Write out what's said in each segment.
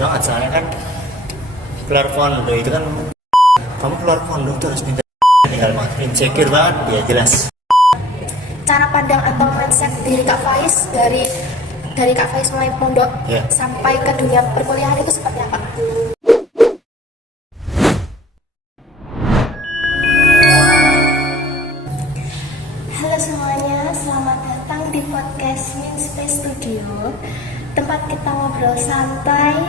banget soalnya kan keluar pondok itu kan kamu keluar pondok tuh harus minta tinggal insecure banget ya jelas. Cara pandang atau mindset diri Kak Faiz dari Kak Faiz mulai pondok sampai ke dunia perkuliahan itu seperti apa? Halo semuanya, selamat datang di podcast Min Space Studio, tempat kita ngobrol santai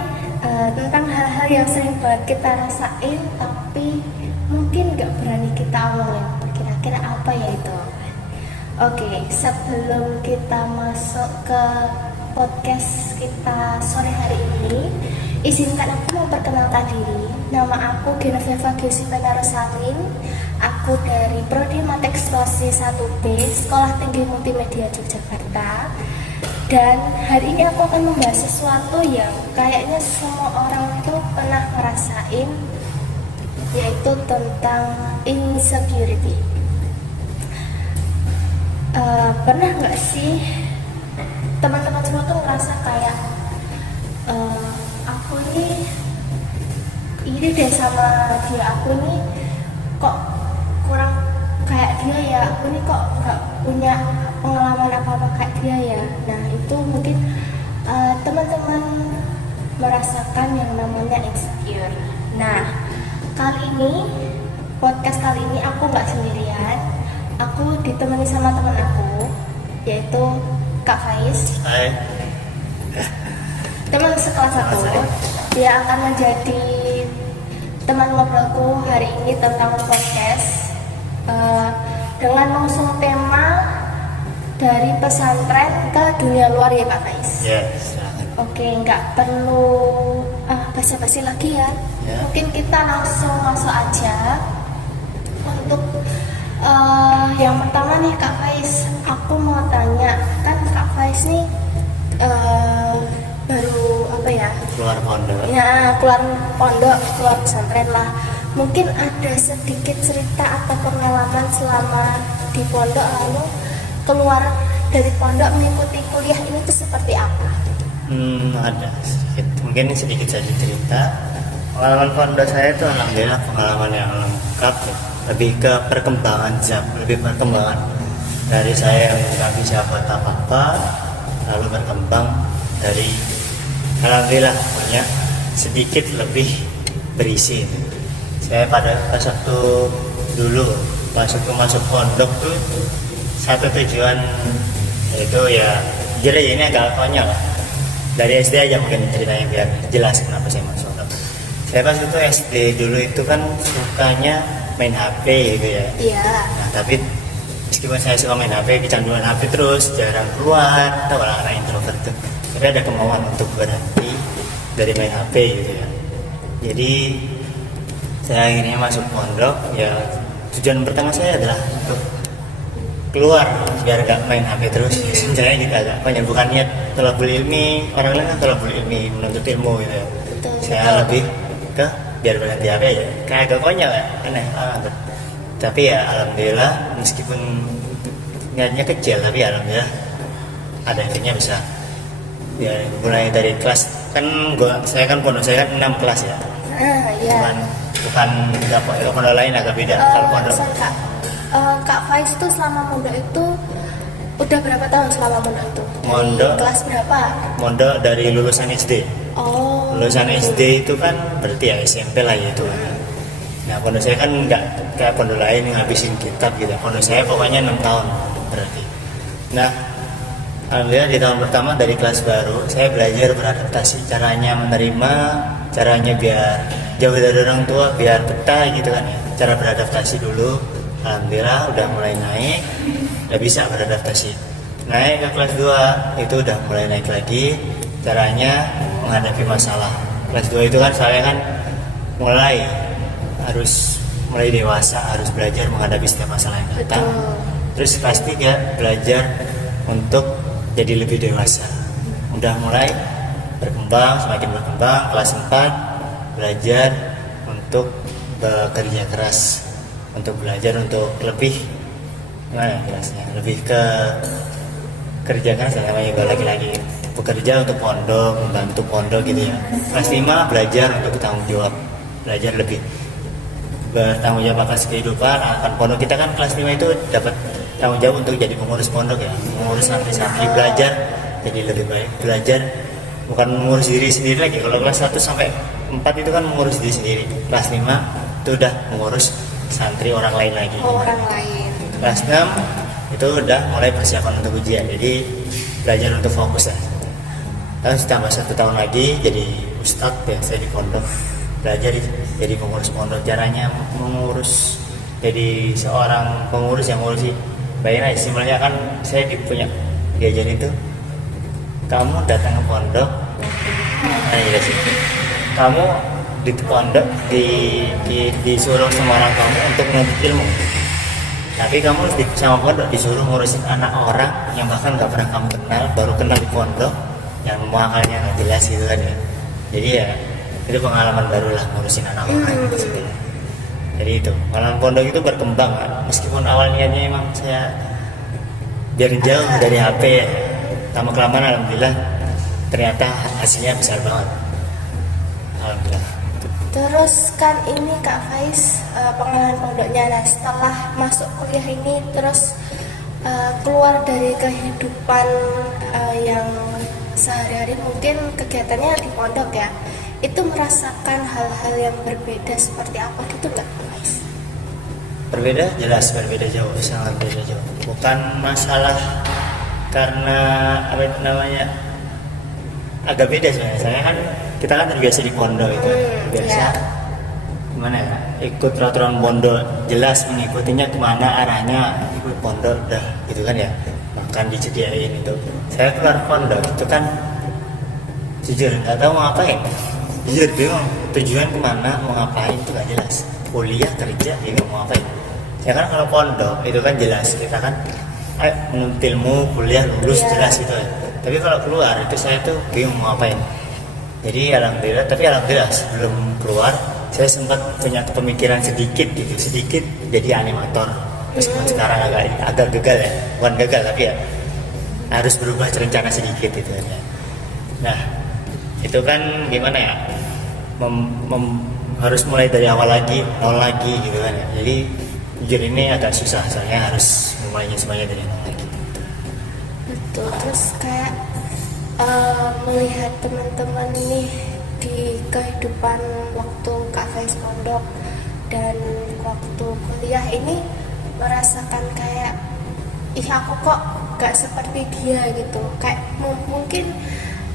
tentang hal-hal yang sering banget kita rasain tapi mungkin gak berani kita omongin. Kira-kira apa ya itu? Oke, sebelum kita masuk ke podcast kita sore hari ini, izinkan aku memperkenalkan diri. Nama aku Genoveva Giusipena Rosalin. Aku dari Prodi Mateksplosif 1B, Sekolah Tinggi Multimedia Yogyakarta. Dan hari ini aku akan membahas sesuatu yang kayaknya semua orang itu pernah ngerasain, yaitu tentang insecurity. Pernah nggak sih teman-teman semua tuh ngerasa kayak aku ini deh sama dia, aku ini kok kurang kayak dia ya, aku ini kok nggak punya pengalaman apa-apa kayak dia ya. Nah itu mungkin teman-teman merasakan yang namanya insecure. Nah podcast kali ini aku nggak sendirian. Aku ditemani sama teman aku, yaitu Kak Faiz. Hai. Teman sekelas aku. Dia akan menjadi teman ngobrolku hari ini tentang podcast dengan mengusung tema dari pesantren ke dunia luar ya Kak Faiz. Yes. Oke, nggak perlu basa-basi lagi ya. Mungkin kita langsung masuk aja untuk yang pertama nih Kak Faiz, aku mau tanya, kan Kak Faiz nih baru Keluar pondok. Ya, keluar pesantren lah. Mungkin ada sedikit cerita atau pengalaman selama di pondok, lalu keluar dari pondok mengikuti kuliah ini tuh seperti apa? Ada sedikit, mungkin sedikit saja cerita. Pengalaman pondok saya itu alhamdulillah pengalaman yang lengkap ya. Lebih ke perkembangan dari saya yang nggak bisa buat apa-apa, lalu berkembang dari alhamdulillah punya sedikit lebih berisi. Saya pada pas waktu masuk pondok tuh satu tujuan, yaitu ya jadi ini agak konyol lah. Dari SD aja mungkin ceritanya biar jelas kenapa saya masuk. Saya pas itu SD dulu itu kan sukanya main HP gitu ya. Iya. Nah, tapi meskipun saya suka main HP, kecanduan HP terus, jarang keluar, atau anak introvert tuh. Tapi ada kemauan untuk berhenti dari main HP gitu ya. Jadi saya akhirnya masuk pondok. Ya tujuan pertama saya adalah untuk keluar biar gak main HP terus. Saya juga agak banyak, bukan niat thalabul ilmi, orang lain kan thalabul ilmi, menuntut ilmu gitu ya. Betul. Saya lebih ke biar berhenti HP aja, kayak agak konyol ya, aneh banget. Tapi ya alhamdulillah, meskipun niatnya kecil, tapi alhamdulillah ada akhirnya bisa. Ya mulai dari kelas, saya kan pondok saya kan 6 kelas ya. Iya. Bukan pondok lain agak beda. Kalau pondok Kak Faiz itu selama pondok itu udah berapa tahun selama pondok itu? Mondok. Kelas berapa? Mondok dari lulusan SD. Oh. Lulusan SD itu kan berarti ya SMP lah ya itu. Nah pondok saya kan nggak kayak pondok lain ngabisin kitab gitu. Pondok saya pokoknya 6 tahun berarti. Nah alhamdulillah di tahun pertama dari kelas baru saya belajar beradaptasi, caranya menerima, caranya biar jauh dari orang tua, biar betah gitu kan ya. Cara beradaptasi dulu, alhamdulillah udah mulai naik, udah bisa beradaptasi. Naik ke kelas 2 itu udah mulai naik lagi, caranya menghadapi masalah. Kelas 2 itu kan saya kan mulai dewasa, harus belajar menghadapi setiap masalah yang datang. Terus kelas 3 belajar untuk jadi lebih dewasa. Udah mulai semakin berkembang. Kelas 4 belajar untuk bekerja keras, untuk belajar untuk lebih gimana kelasnya, lebih ke kerja keras namanya juga lagi-lagi. bekerja untuk pondok, membantu pondok gitu ya. Kelas 5 belajar untuk bertanggung jawab, belajar lebih bertanggung jawab atas kehidupan akan pondok. Kita kan kelas 5 itu dapat tanggung jawab untuk jadi pengurus pondok ya, mengurus santri-santri, belajar jadi lebih baik, belajar bukan mengurus diri sendiri lagi. Kalau kelas 1 sampai 4 itu kan mengurus diri sendiri, kelas 5 itu udah mengurus santri orang lain lagi. Orang lain. Kelas 6 itu udah mulai persiapan untuk ujian, jadi belajar untuk fokus lah. Terus tambah 1 tahun lagi jadi ustadz ya, saya di pondok belajar jadi pengurus pondok. Caranya mengurus, jadi seorang pengurus yang ngurusi, bayangin aja simpelnya kan saya punya diajarin itu, kamu datang ke pondok, kamu di pondok disuruh sama orang kamu untuk menuntut ilmu, tapi kamu sama pondok disuruh ngurusin anak orang yang bahkan gak pernah kamu kenal, baru kenal di pondok, yang mahalnya nggak jelas gitu kan ya. Jadi ya itu pengalaman baru lah ngurusin anak orang gitu sebenarnya. Jadi itu pengalaman pondok itu berkembang kan, meskipun awal niatnya emang saya biar jauh dari HP ya, lama kelamaan alhamdulillah ternyata hasilnya besar banget, alhamdulillah. Terus kan ini Kak Faiz pengalaman pondoknya, nah setelah masuk kuliah ini terus keluar dari kehidupan yang sehari-hari, mungkin kegiatannya di pondok ya, itu merasakan hal-hal yang berbeda seperti apa gitu Kak Faiz? Berbeda, jelas berbeda jauh, sangat berbeda jauh. Bukan masalah karena apa itu namanya agak beda sebenarnya. Saya kan, kita kan terbiasa di pondok itu, biasa gimana ya, ikut peraturan pondok, jelas mengikutinya kemana arahnya, ikut pondok udah gitu kan ya, makan disediain itu. Saya keluar pondok itu kan jujur nggak tahu mau ngapain, jujur bingung tujuan kemana, mau ngapain itu nggak jelas, kuliah kerja bingung mau ngapain. Ya kan kalau pondok itu kan jelas, kita kan menuntut ilmu, kuliah, lulus jelas gitu ya. Tapi kalau keluar itu saya tuh bingung mau ngapain. Jadi alhamdulillah, tapi alhamdulillah sebelum keluar saya sempat punya pemikiran sedikit gitu, sedikit jadi animator. Meskipun sekarang agak gagal ya, bukan gagal tapi ya harus berubah rencana sedikit gitu ya. Nah itu kan gimana ya, harus mulai dari awal lagi, nol lagi gitu kan ya. Jadi jujur ini agak susah, soalnya harus memulainya semuanya dari nol lagi. Betul. Terus kayak melihat teman-teman nih di kehidupan waktu Kak Faiz pondok dan waktu kuliah ini, merasakan kayak ih aku kok gak seperti dia gitu, kayak mungkin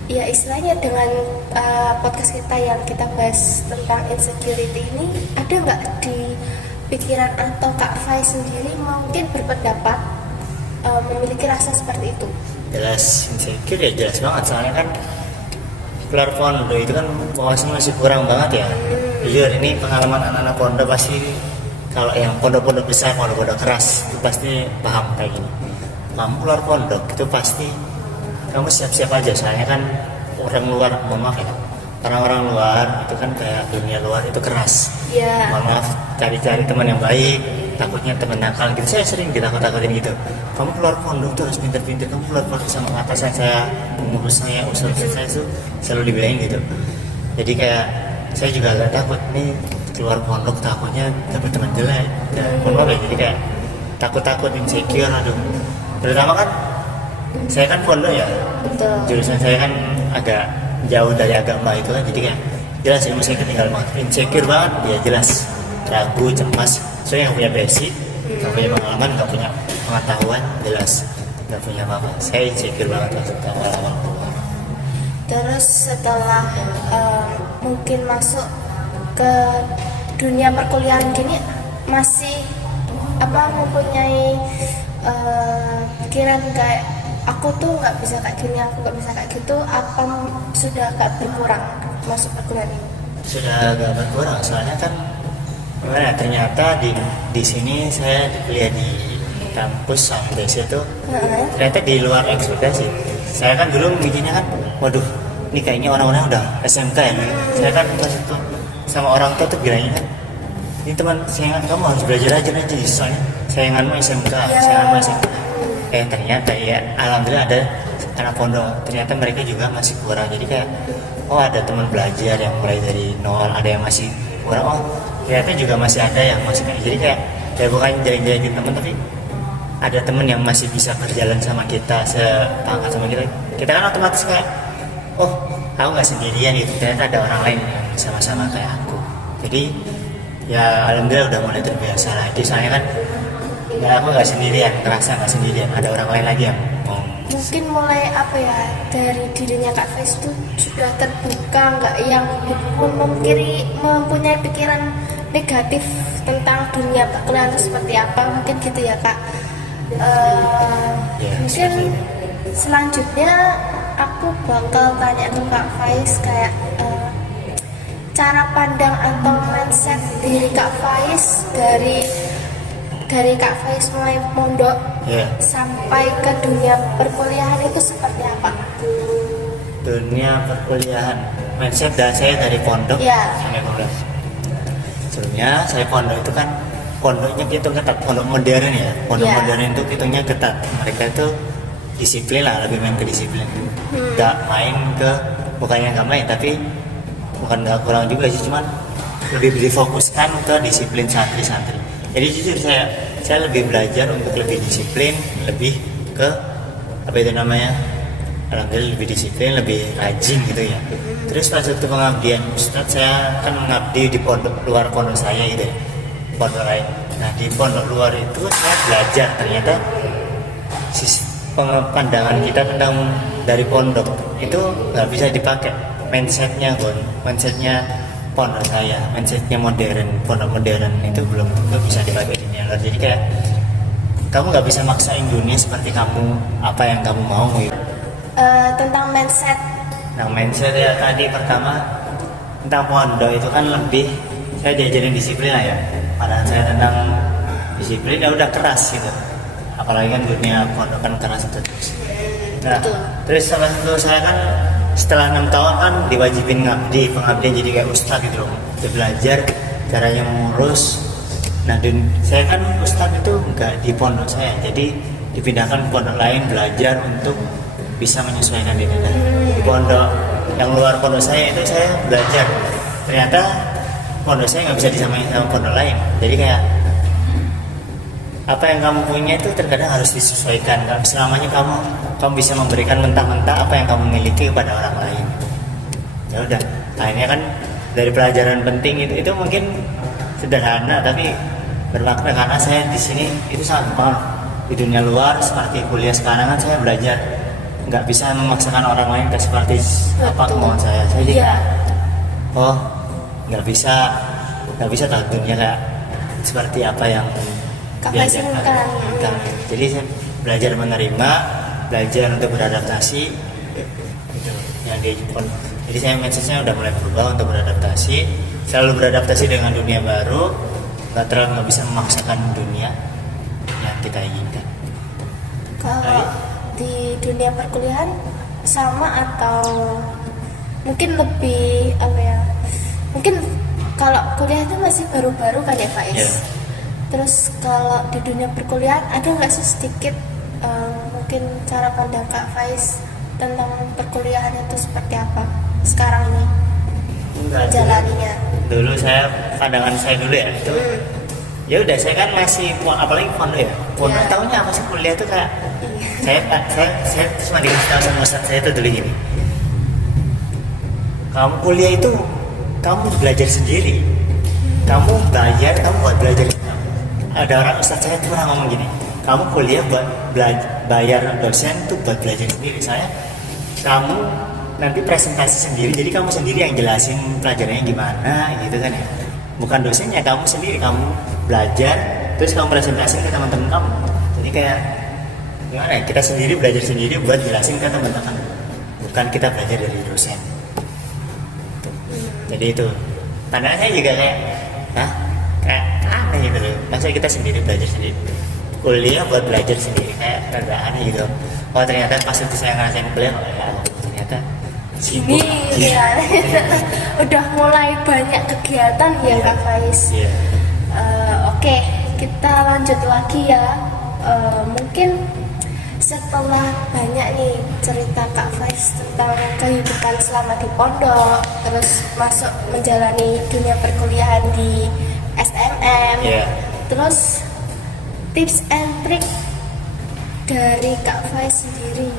ya istilahnya dengan podcast kita yang kita bahas tentang insecurity ini, ada nggak di pikiran atau Kak Faiz sendiri mungkin berpendapat memiliki rasa seperti itu? Jelas insecure ya, jelas banget, soalnya kan keluar pondok itu kan wawasan masih kurang banget ya. Jujur ini pengalaman anak-anak pondok pasti, kalau yang pondok-pondok besar, pondok-pondok keras itu pasti paham kayak gini. Kamu keluar pondok itu pasti kamu siap-siap aja, soalnya kan orang luar, mohon maaf ya, orang-orang luar itu kan kayak dunia luar itu keras. Iya. Mohon maaf, cari-cari teman yang baik, takutnya teman nakal gitu. Saya sering ditakut-takutin gitu. Kamu keluar pondok tuh harus pintar-pintar, kamu keluar pondok sama atasan saya, pengurus saya, ustaz saya itu selalu dibilangin gitu. Jadi kayak saya juga agak takut nih keluar pondok, takutnya dapet teman jelek. Dan mohon maaf ya, jadi kayak takut-takut, insecure, aduh. Terutama kan saya kan pondok ya, Betul. jurusan saya kan agak jauh dari agama itu kan, jadi kayak jelas ilmu saya ketinggalan banget, insecure banget ya, jelas ragu, cemas. Saya nggak punya basic, nggak punya pengalaman, nggak punya pengetahuan, jelas nggak punya apa-apa. Saya insecure banget waktu awal-awal. Terus setelah mungkin masuk ke dunia perkuliahan gini, masih mempunyai pikiran kayak aku tuh nggak bisa kayak gini, aku nggak bisa kayak gitu, apa sudah agak berkurang masuk perkuliahan ini? Sudah agak berkurang, soalnya kan gimana, ternyata di sini saya kuliah di kampus Samdes itu ternyata di luar ekspektasi. Saya kan dulu mikirnya kan, waduh ini kayaknya orang-orang udah SMK ya. Saya kan pas itu sama orang tua tuh bilangnya kan, ini teman sayangan kamu harus belajar aja, soalnya sayanganmu SMK, sayanganmu SMK. ternyata ya alhamdulillah ada anak pondok, ternyata mereka juga masih kurang. Jadi kayak oh ada teman belajar yang mulai dari nol, ada yang masih kurang, oh ternyata juga masih ada yang masih kayak. Jadi kayak ya bukan jelek-jelekin teman, tapi ada teman yang masih bisa berjalan sama kita, sepangkat sama kita kan otomatis kayak oh aku nggak sendirian gitu, ternyata ada orang lain yang sama-sama kayak aku. Jadi ya alhamdulillah udah mulai terbiasa lah. Jadi soalnya kan ya aku nggak sendirian, ngerasa nggak sendirian, ada orang lain lagi yang mau. Mungkin mulai apa ya, dari dirinya Kak Faiz itu sudah terbuka, nggak yang mempunyai pikiran negatif tentang dunia perkuliahan itu seperti apa, mungkin gitu ya Kak. Mungkin selanjutnya aku bakal tanya ke Kak Faiz kayak cara pandang atau mindset diri Kak Faiz dari Kak Faiz mulai pondok sampai ke dunia perkuliahan itu seperti apa? Dunia perkuliahan, mindset saya dari pondok sampai pondok. Sebelumnya saya pondok itu kan pondoknya itu ketat, pondok modern ya. Pondok modern itu hitungnya ketat. Mereka itu disiplin lah, lebih main ke disiplin. Gak main ke, bukannya gak main, tapi bukan gak kurang juga sih, cuman lebih difokuskan ke disiplin santri-santri. Jadi jujur saya lebih belajar untuk lebih disiplin, lebih ke apa itu namanya, alhamdulillah lebih disiplin, lebih rajin gitu ya. Terus pas waktu pengabdian Ustadz, saya kan mengabdi di pondok luar pondok saya gitu ya, pondok lain. Nah di pondok luar itu saya belajar ternyata pandangan kita tentang dari pondok itu nggak bisa dipakai mindsetnya pondok saya, mindsetnya modern, pondok modern itu belum bisa dipakai di dunia luar. Jadi kayak kamu nggak bisa maksain dunia seperti kamu apa yang kamu mau gitu. Tentang mindset. Nah mindset ya tadi pertama tentang pondok itu kan lebih saya diajarin disiplin lah ya. Padahal saya tentang disiplin ya udah keras gitu. Apalagi kan dunia pondok kan keras itu terus. Nah terus salah satu saya kan setelah 6 tahun kan diwajibin ngabdi, pengabdian jadi kayak ustadz gitu loh. Dia belajar caranya mengurus. Nah saya kan ustadz itu nggak di pondok saya, jadi dipindahkan ke pondok lain belajar untuk bisa menyesuaikan diri. Di pondok yang luar pondok saya itu saya belajar ternyata pondok saya nggak bisa disamain sama pondok lain. Jadi kayak apa yang kamu punya itu terkadang harus disesuaikan. Gak selamanya kamu bisa memberikan mentah-mentah apa yang kamu miliki kepada orang lain. Ya udah, akhirnya kan dari pelajaran penting itu mungkin sederhana tapi bermakna, karena saya di sini itu sangat berpengaruh. Di dunia luar seperti kuliah sekarang kan saya belajar nggak bisa memaksakan orang lain ke seperti apa kemauan saya. Saya juga nggak bisa tahu dunia kayak seperti apa yang diajarkan. Jadi saya belajar menerima, belajar untuk beradaptasi gitu, yang di Jepang. Jadi saya mindsetnya udah mulai berubah untuk beradaptasi, selalu beradaptasi dengan dunia baru, nggak bisa memaksakan dunia yang kita inginkan. Kalau di dunia perkuliahan sama atau mungkin lebih apa ya? Mungkin kalau kuliah itu masih baru-baru kan ya Faiz? Terus kalau di dunia perkuliahan ada nggak sih sedikit mungkin cara pandang Kak Faiz tentang perkuliahan itu seperti apa sekarang ini jalaninya? Dulu pandangan saya dulu ya itu ya udah, saya kan masih apalagi pondok ya, pondok tahunya apa sih kuliah itu kayak saya cuma dikasih tahu sama ustadz saya itu dulu gini, kamu kuliah itu kamu belajar sendiri, kamu bayar, kamu buat belajar. Ada orang ustadz saya tuh pernah ngomong gini, kamu kuliah buat bayar dosen tuh buat belajar sendiri. Kamu nanti presentasi sendiri, jadi kamu sendiri yang jelasin pelajarannya gimana gitu kan ya, bukan dosennya, kamu sendiri, kamu belajar terus kamu presentasi ke teman-teman kamu. Jadi kayak gimana ya, kita sendiri belajar sendiri buat jelasin ke teman-teman, bukan kita belajar dari dosen. Jadi itu pandangan saya juga kayak aneh gitu loh, masa kita sendiri belajar sendiri, kuliah buat belajar sendiri, kayak agak aneh gitu. Oh ternyata pas itu saya ngerasain kuliah, ternyata sibuk ya. Udah mulai banyak kegiatan ya Kak Faiz. Oke, kita lanjut lagi ya. Mungkin setelah banyak nih cerita Kak Faiz tentang kehidupan selama di pondok, terus masuk menjalani dunia perkuliahan di SNM, Iya. terus tips and trick dari Kak Faiz sendiri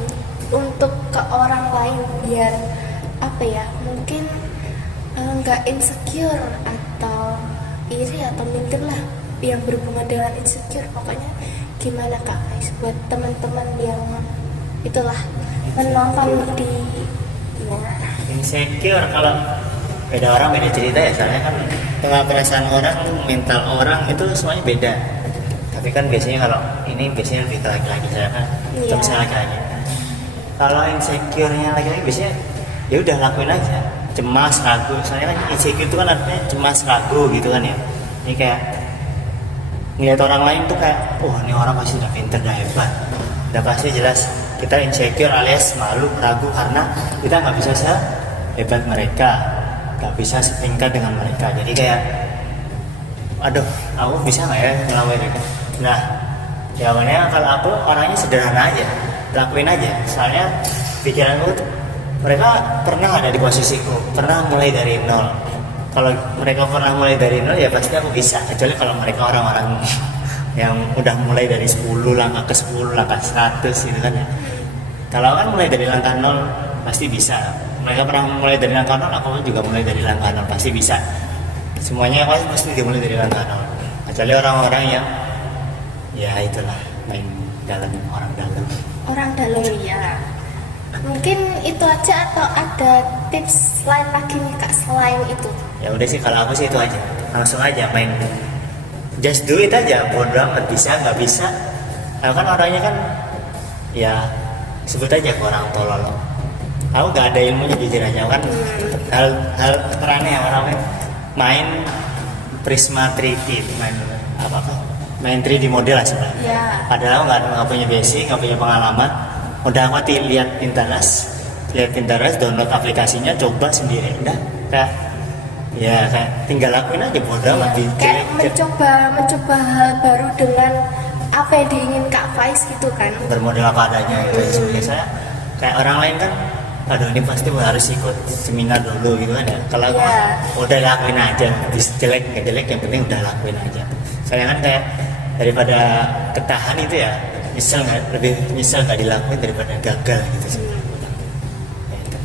untuk ke orang lain biar apa ya, mungkin nggak insecure atau iri atau minder lah yang berhubungan dengan insecure. Pokoknya gimana Kak Faiz buat teman-teman yang itulah menonton di Insecure, kalau beda orang beda cerita ya, soalnya kan kalau perasaan orang, mental orang itu semuanya beda. Tapi kan biasanya kalau ini biasanya lebih ke laki-laki, saya kan Iya. terus laki-laki. Kalau insecure-nya laki-laki biasanya ya udah lakuin aja, cemas, ragu. Soalnya kan insecure itu kan artinya cemas, ragu gitu kan ya. Ini kayak ngeliat orang lain tuh kayak, oh ini orang pasti udah pinter, udah hebat, udah pasti jelas. Kita insecure alias malu, ragu karena kita nggak bisa sehebat mereka, nggak bisa setingkat dengan mereka. Jadi kayak, aduh, aku bisa nggak ya ngelawan mereka? Nah, jawabannya kalau aku orangnya sederhana aja, lakuin aja. Soalnya pikiranku tuh, mereka pernah ada di posisiku, pernah mulai dari nol. Kalau mereka pernah mulai dari nol ya pasti aku bisa. Kecuali kalau mereka orang-orang yang udah mulai dari 10 langkah ke 10 langkah 100 gitu kan ya. Kalau kan mulai dari langkah nol pasti bisa. Mereka pernah mulai dari langkah nol, aku juga mulai dari langkah nol, pasti bisa. Semuanya pasti dimulai dari langkah nol. Kecuali orang-orang yang ya itulah, main dalam, orang dalam. orang dalam ya. Mungkin itu aja atau ada tips lain lagi nih Kak selain itu? Ya udah sih, kalau aku sih itu aja, langsung aja main, just do it aja, bodo amat bisa nggak bisa. Aku kan orangnya kan ya sebut aja ke orang tolol. Aku nggak ada ilmunya jujur aja kan. Hal teraneh orang main Prisma 3D, main 3D model lah sebenarnya. Ya. Padahal nggak punya basic, nggak punya pengalaman. Udah aku lihat Pinterest, download aplikasinya, coba sendiri. Udah kayak ya kayak tinggal lakuin aja, bodo amat. Kayak mencoba hal baru dengan apa yang diingin Kak Faiz gitu kan. Bermodal apa adanya itu. Sebenarnya saya kayak orang lain kan, aduh ini pasti harus ikut seminar dulu gitu kan ya. Kalau Iya. udah lakuin aja, jelek nggak jelek yang penting udah lakuin aja. Saya kan kayak daripada ketahan itu ya, lebih nyesel nggak dilakuin daripada gagal gitu sih. Ya, itu.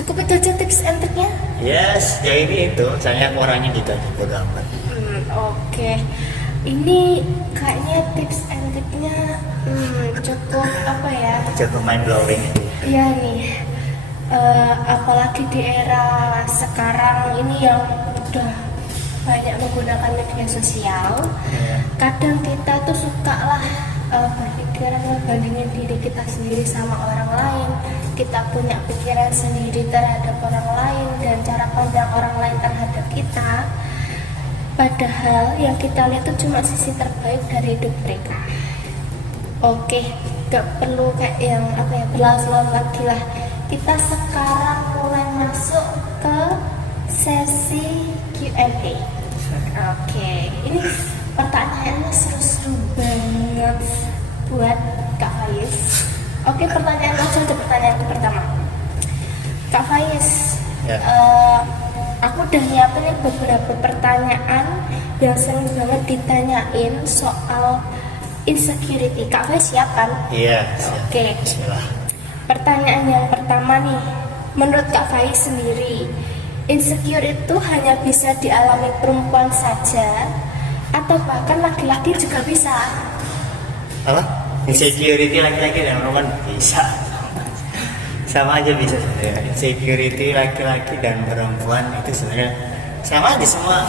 Cukup itu aja tips and triknya. Yes, ya ini itu. Saya orangnya gitu aja, bodo amat. Oke. Ini kayaknya tips and triknya cukup apa ya? Cukup mind blowing. Iya nih. Apalagi di era sekarang ini yang udah banyak menggunakan media sosial. Kadang kita tuh suka lah berpikiran membandingin diri kita sendiri sama orang lain. Kita punya pikiran sendiri terhadap orang lain dan cara pandang orang lain terhadap kita. Padahal yang kita lihat itu cuma sisi terbaik dari hidup mereka. Oke, gak perlu kayak yang apa ya, berlarut-larut lagi lah. Kita sekarang mulai masuk ke sesi Q&A. Oke, ini pertanyaannya seru-seru banget buat Kak Faiz. Oke, pertanyaan langsung ke pertanyaan pertama. Kak Faiz, Ya. aku udah nyiapin nih beberapa pertanyaan yang sering banget ditanyain soal insecurity. Kak Faiz siap kan? Iya. siap. Oke. Bismillah. Pertanyaan yang pertama nih, menurut Kak Faiz sendiri, insecure itu hanya bisa dialami perempuan saja atau bahkan laki-laki juga bisa? Apa? Insecurity laki-laki dan perempuan bisa. Sama aja bisa sebenarnya. Insecurity laki-laki dan perempuan itu sebenarnya sama aja semua.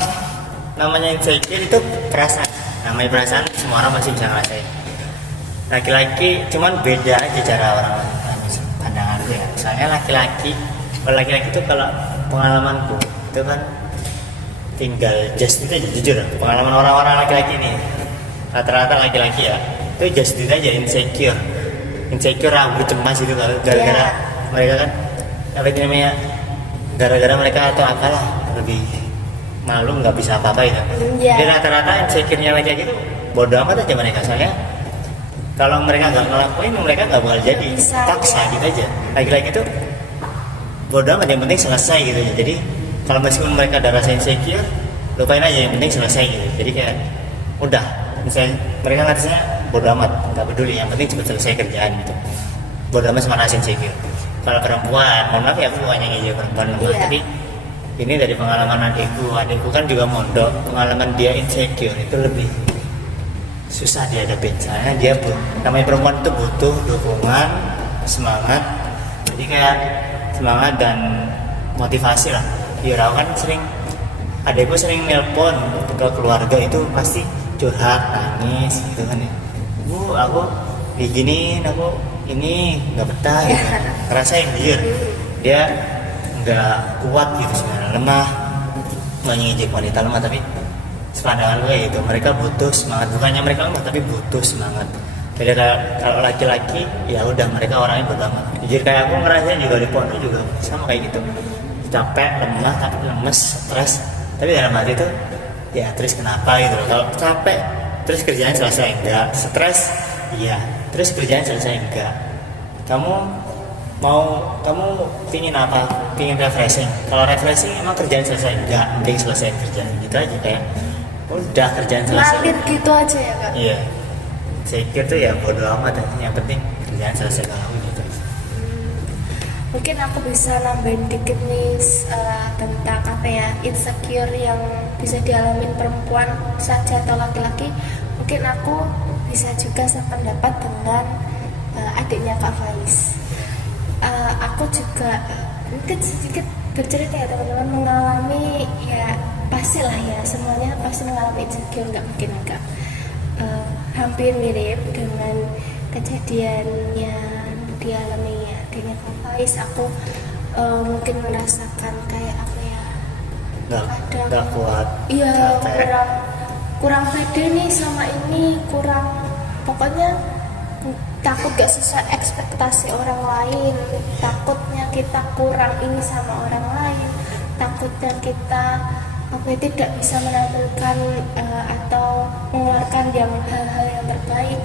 Namanya insecure itu perasaan. Namanya perasaan semua orang pasti bisa ngerasain. Laki-laki cuman beda aja cara orang pandangan gue ya. Soalnya kalau laki-laki itu kalau pengalamanku itu kan tinggal just itu aja, jujur pengalaman orang-orang laki-laki ini rata-rata laki-laki ya itu just itu aja, insecure ragu, cemas itu gara-gara mereka kan apa itu namanya, gara-gara mereka atau apalah lebih malu nggak bisa apa-apa itu. Iya. Jadi rata-rata insecure-nya laki-laki itu bodoh amat aja mereka. Soalnya kalau mereka nggak ngelakuin mereka nggak bakal jadi, Bisa, paksa ya. gitu aja. Lagi-lagi tuh bodoh amat, yang penting selesai gitu ya. Jadi kalau meskipun mereka ada rasa insecure, lupain aja, yang penting selesai gitu. Jadi kayak udah, misalnya mereka ngerasanya bodoh amat, nggak peduli, yang penting cepat selesai kerjaan gitu. Bodoh amat sama rasa insecure. Kalau perempuan, mohon maaf ya aku bukannya ngejek perempuan lemah, Iya. tapi ini dari pengalaman adikku kan juga mondok, pengalaman dia insecure itu lebih susah dihadapin. Soalnya dia namanya perempuan itu butuh dukungan, semangat. Jadi kayak semangat dan motivasi lah. Biar aku kan adikku sering nelpon ke keluarga itu pasti curhat, nangis gitu kan ya. Bu, aku diginiin, aku ini nggak betah gitu. Ngerasain dia nggak kuat gitu sebenarnya, lemah, nggak ngejek wanita lemah, tapi sepandangan gue itu mereka butuh semangat, bukannya mereka lemah tapi butuh semangat. Jadi kalau laki-laki ya udah mereka orangnya berdamai. Jujur kayak aku ngerasain juga di pondok juga sama kayak gitu, capek, lemah, tapi lemes, stres, tapi dalam hati itu ya terus kenapa gitu loh. Kalau capek terus kerjaan selesai enggak, stres iya terus kerjaan selesai enggak, kamu pingin apa, pingin refreshing, kalau refreshing emang kerjaan selesai enggak, mending selesai kerjaan gitu aja, kayak udah kerjaan selesai. Ngalir gitu aja ya kak. Iya, saya kira tuh ya bodo amat, yang penting kerjaan selesai kalau gitu. Mungkin aku bisa nambahin dikit nih tentang apa ya, insecure yang bisa dialami perempuan saja atau laki-laki. Mungkin aku bisa juga sependapat dengan adiknya Kak Faiz. Aku juga mungkin sedikit bercerita ya teman-teman, mengalami ya pastilah ya, semuanya pasti mengalami insecure, nggak mungkin enggak. Hampir mirip dengan kejadian yang dialami adiknya Kak Faiz. Aku mungkin merasakan kayak apa ya, nggak kuat, iya capek. kurang pede nih sama ini, kurang, pokoknya takut gak sesuai ekspektasi orang lain, takutnya kita kurang ini sama orang lain, takutnya kita tidak bisa menampilkan atau mengeluarkan hal-hal yang terbaik.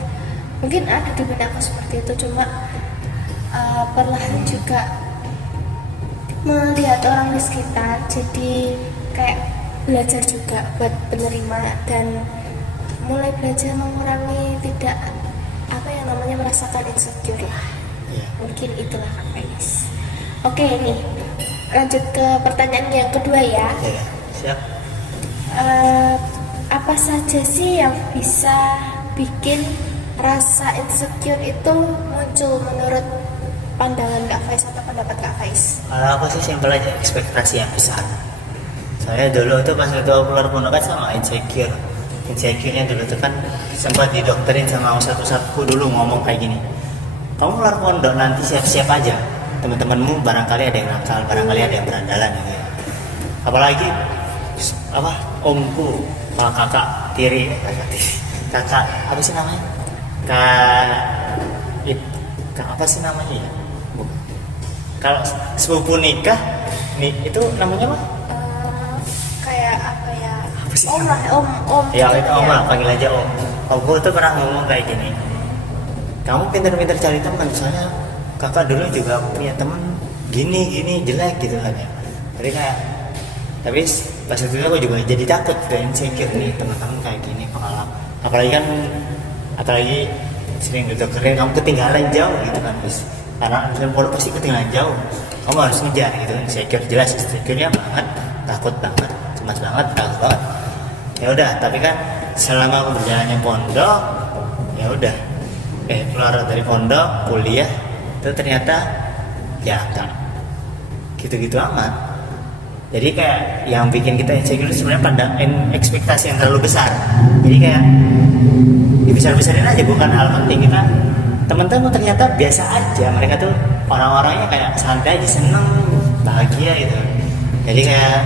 Mungkin ada di benakku seperti itu, cuma perlahan juga melihat orang di sekitar, jadi kayak belajar juga buat menerima dan mulai belajar mengurangi tidak apa yang namanya merasakan insecure lah. Iya. Mungkin itulah Kak Faiz. Oke, nih lanjut ke pertanyaan yang kedua ya. Iya, siap. Apa saja sih yang bisa bikin rasa insecure itu muncul menurut pandangan Kak Faiz atau pendapat Kak Faiz? Kalau aku sih simpel aja, ekspektasi yang besar. Saya dulu tuh pas waktu aku keluar pondok kan sama insecure-nya dulu tuh kan sempat didoktrin sama satu-satuku dulu ngomong kayak gini, kamu keluar pondok nanti siap-siap aja, teman-temanmu barangkali ada yang nakal, barangkali ada yang berandalan gitu ya. Apalagi omku, kakak tiri, kakak apa sih namanya, kak apa sih namanya ya, kalau sepupu nikah nih itu namanya apa? Kayak apa ya? Apa sih Om lah, om. Ya gitu itu om lah, panggil aja om. Omku tuh pernah ngomong kayak gini, kamu pintar-pintar cari teman, soalnya kakak dulu juga punya teman gini jelek gitu kan ya. Jadi kayak, tapi pas itu aku juga jadi takut dan insecure nih, teman-teman kayak gini pengalaman. Apalagi sering didoktrin kamu ketinggalan jauh gitu kan, bis. Karena misalnya pondok pasti ketinggalan jauh, kamu harus ngejar gitu. Insecure jelas, insecure-nya banget, takut banget, cemas banget, takut banget. Ya udah, tapi kan selama aku berjalannya pondok, ya udah, keluar dari pondok, kuliah, itu ternyata ya enggak gitu-gitu amat. Jadi kayak yang bikin kita insecure itu sebenarnya pandangan ekspektasi yang terlalu besar. Jadi kayak dibesar-besarin aja, bukan hal penting. Kita teman-teman ternyata biasa aja, mereka tuh orang-orangnya kayak santai aja, seneng, bahagia gitu. Jadi kayak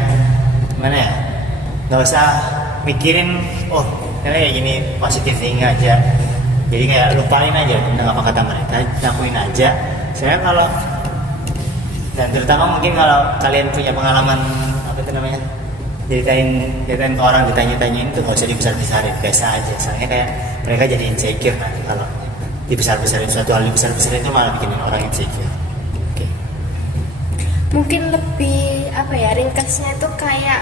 gimana ya, nggak usah mikirin kayak gini, positif thinking aja. Jadi kayak lupain aja tentang apa kata mereka, lakuin aja. Saya kalau, dan terutama mungkin kalau kalian punya pengalaman apa itu namanya, ceritain ke orang, ditanya-tanyain itu nggak usah dibesar-besarin, biasa aja. Soalnya kayak mereka jadi insecure nanti kalau dibesar-besarin, suatu hal dibesar-besarin itu malah bikin orang insecure. Oke. Mungkin lebih apa ya, ringkasnya itu kayak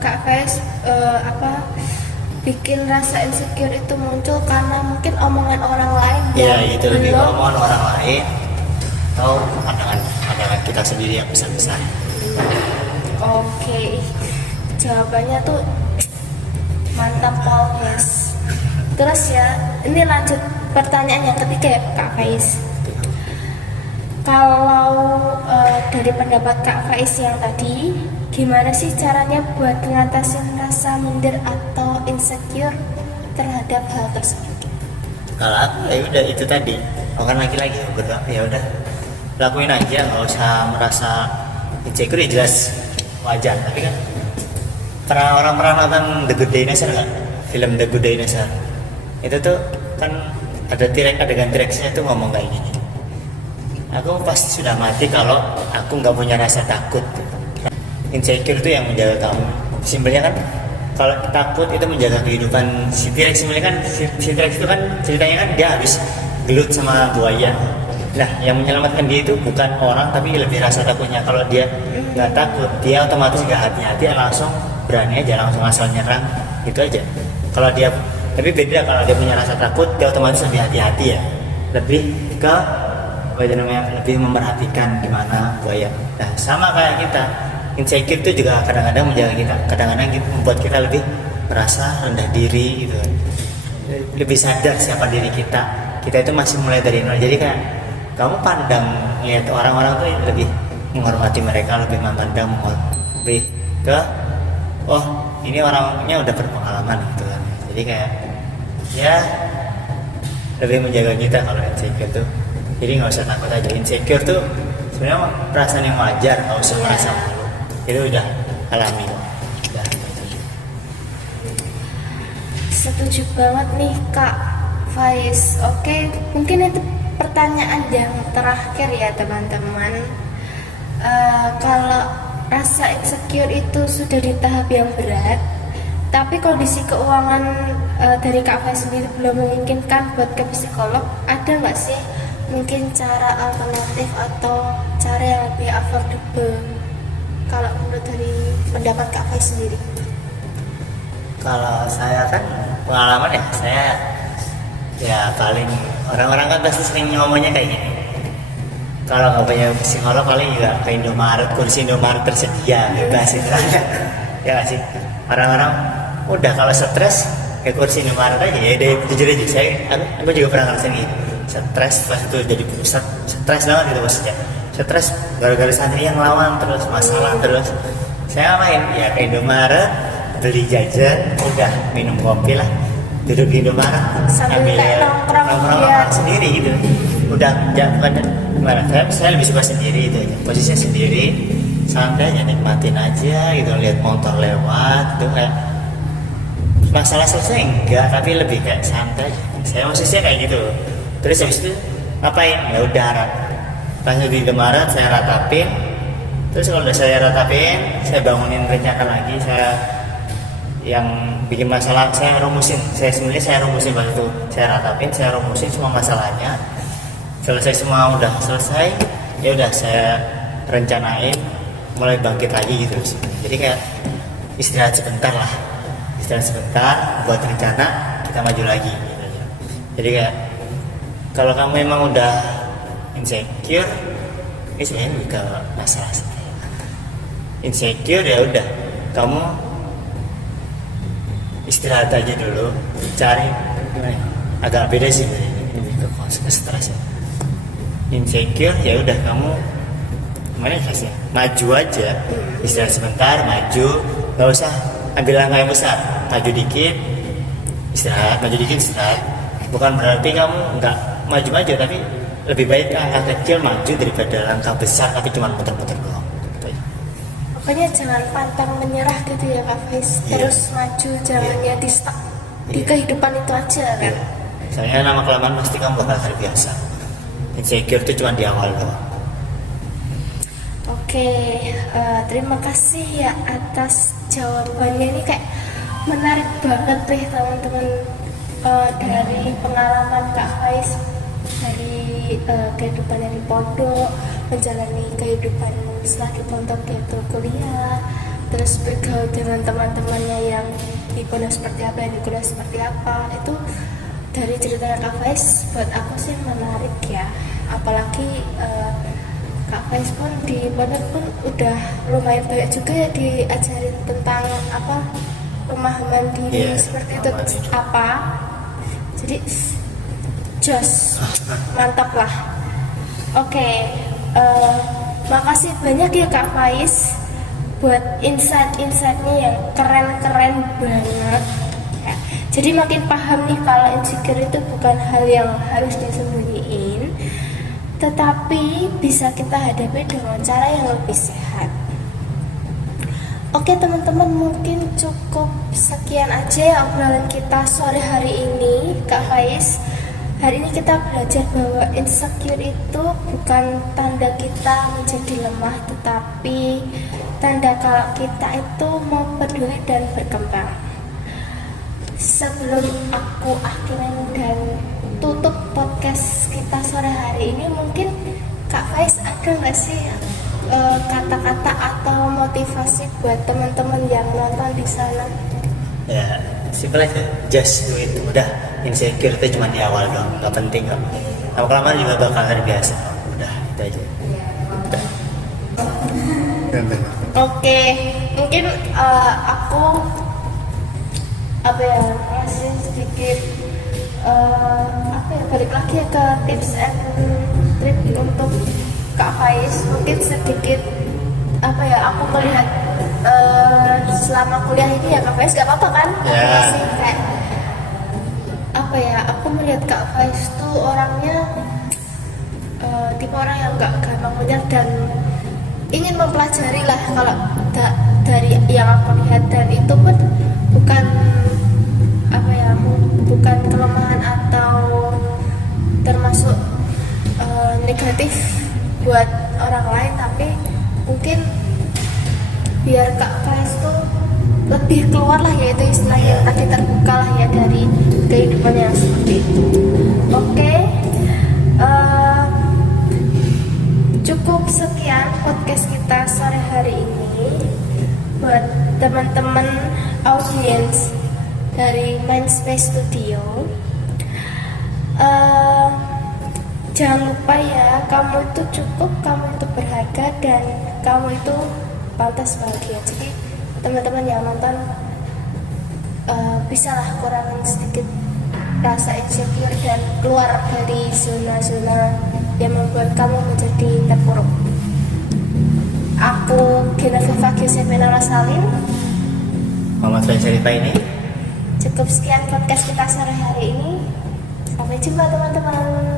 Kak Faiz bikin rasa insecure itu muncul karena mungkin omongan orang lain Iya, yang itu lebih belum omongan orang lain atau pandangan kita sendiri yang besar-besar. Oke, jawabannya tuh mantap Paul, yes. Terus ya, ini lanjut pertanyaan yang ketiga ya Kak Faiz. Kalau dari pendapat Kak Faiz yang tadi, gimana sih caranya buat ngatasin rasa minder atau insecure terhadap hal tersebut? Kalau aku ya udah itu tadi, aku kan laki-laki ya udah lakuin aja, nggak usah merasa insecure. Ya jelas wajar, tapi kan orang pernah nonton The Good Dinosaur nggak? Film The Good Dinosaur itu tuh kan ada adegan T-Rexnya tuh ngomong kayak gini, aku pasti sudah mati kalau aku nggak punya rasa takut. Insecure itu yang menjaga kamu. Simpelnya kan kalau takut itu menjaga kehidupan si T-Rex. Simpelnya kan si T-Rex itu kan ceritanya kan dia habis gelut sama buaya. Nah, yang menyelamatkan dia itu bukan orang, tapi lebih rasa takutnya. Kalau dia nggak takut, dia otomatis nggak hati-hati, langsung berani aja, langsung asal nyerang, gitu aja. Kalau dia, tapi beda kalau dia punya rasa takut, dia otomatis lebih hati-hati ya, lebih ke apa itu namanya, lebih memperhatikan gimana buaya. Nah, sama kayak kita, insecure itu juga kadang-kadang menjaga kita, kadang-kadang membuat kita lebih merasa rendah diri gitu, lebih sadar siapa diri kita. Kita itu masih mulai dari nol, jadi kayak kamu pandang lihat orang-orang tuh lebih menghormati mereka, lebih memandang, lebih ke ini orangnya udah berpengalaman gitu kan. Jadi kayak ya lebih menjaga kita kalau insecure tuh. Jadi nggak usah takut aja. Insecure tuh sebenarnya perasaan yang wajar, nggak usah merasa malu. Itu udah alami. Udah. Setuju banget nih Kak Faiz. Oke, mungkin itu pertanyaan yang terakhir ya teman-teman. Kalau rasa insecure itu sudah di tahap yang berat, tapi kondisi keuangan dari Kak Faiz sendiri belum memungkinkan buat ke psikolog, ada nggak sih mungkin cara alternatif atau cara yang lebih affordable kalau menurut dari pendapat Kak Faiz sendiri? Kalau saya kan pengalaman ya, saya ya paling orang-orang kan pasti sering ngomongnya kayak gini, kalau nggak punya psikolog paling juga ke Indomaret, kursi Indomaret tersedia bebas itu ya nggak sih. Orang-orang udah kalau stres ke kursi Indomaret aja ya. Deh jujur aja, aku juga pernah ngerasain gitu, stres pas itu jadi pusat, stres banget gitu maksudnya, stres gara-gara santri yang lawan terus masalah terus. Saya main ya ke Indomaret, beli jajan, udah minum kopi lah, duduk di Indomaret sambil kayak nongkrong ya sendiri gitu. Udah bukan gimana, saya lebih suka sendiri itu aja, posisinya sendiri, santai aja, nikmatin aja gitu, lihat motor lewat gitu, kayak masalah selesai enggak, tapi lebih kayak santai aja. Saya posisinya kayak gitu. Terus habis itu ngapain? Ya udah pas di Indomaret saya ratapin. Terus kalau udah saya ratapin, saya bangunin rencana lagi, saya yang bikin masalah saya rumusin. Saya rumusin waktu itu, saya ratapin, saya rumusin semua masalahnya. Selesai semua, udah selesai, ya udah saya rencanain mulai bangkit lagi gitu. Jadi kayak istirahat sebentar lah, istirahat sebentar buat rencana, kita maju lagi gitu. Jadi kayak kalau kamu memang udah insecure, ini sebenarnya juga masalah insecure, ya udah kamu istirahat aja dulu, cari gimana, agak beda sih ini ke stres ya. Insecure ya udah kamu gimana ya, maju aja, istirahat sebentar, maju, nggak usah ambil langkah yang besar, maju dikit istirahat, maju dikit istirahat. Bukan berarti kamu nggak maju-maju, tapi lebih baik langkah kecil maju daripada langkah besar tapi cuma muter-muter doang. Pokoknya jangan pantang menyerah gitu ya Kak Faiz, terus maju, jangan ya di stuck di kehidupan itu aja kan. Soalnya lama kelamaan pasti kamu bakal terbiasa. Insecure itu cuma di awal doang. Oke, terima kasih ya atas jawabannya, ini kayak menarik banget nih teman-teman. dari pengalaman Kak Faiz dari kehidupan di pondok, menjalani kehidupan setelah di pondok yaitu kuliah, terus bergaul dengan teman-temannya yang di pondok seperti apa, yang di kuliah seperti apa. Itu dari ceritanya Kak Faiz buat aku sih menarik ya, apalagi Kak Faiz pun di pondok pun udah lumayan banyak juga ya diajarin tentang apa, pemahaman diri seperti itu apa. Jadi jos, mantap lah. Oke, makasih banyak ya Kak Faiz buat insight-insightnya yang keren-keren banget ya. Jadi makin paham nih kalau insecure itu bukan hal yang harus disembunyiin, tetapi bisa kita hadapi dengan cara yang lebih sehat. Oke teman-teman, mungkin cukup sekian aja ya obrolan kita sore hari ini. Kak Faiz, hari ini kita belajar bahwa insecure itu bukan tanda kita menjadi lemah, tetapi tanda kalau kita itu mau peduli dan berkembang. Sebelum aku akhirin dan tutup podcast kita sore hari ini, mungkin Kak Faiz ada nggak sih kata-kata atau motivasi buat teman-teman yang nonton di sana? Ya simpel aja, just do it. Udah, insecure itu cuma di awal doang, nggak penting kok. Lama-kelamaan juga bakal terbiasa. Udah, itu aja. Oke, mungkin aku ngasih sedikit balik lagi ya ke tips and trick untuk Kak Faiz. Mungkin sedikit aku melihat selama kuliah ini ya Kak Faiz, gak apa-apa kan? Aku masih kayak aku melihat Kak Faiz tuh orangnya tipe orang yang gak gampang menyerah dan ingin mempelajari lah kalau dari yang aku lihat, dan itu pun bukan bukan kelemahan atau termasuk negatif buat orang lain, tapi mungkin biar Kak Faiz tuh lebih keluar lah, yaitu istilahnya tadi terbuka lah ya dari kehidupan yang seperti itu. Oke, cukup sekian podcast kita sore hari ini. Buat teman-teman audiens dari Mindspace Studio, jangan lupa ya, kamu itu cukup, kamu itu berharga, dan kamu itu pantas bahagia. Jadi teman-teman yang nonton bisalah kurangin sedikit rasa insecure dan keluar dari zona-zona yang membuat kamu menjadi terpuruk. Aku Genevieve Giuseppina Rosalin. Muhammad Faisal ini. Cukup sekian podcast kita sore hari ini. Sampai jumpa teman-teman.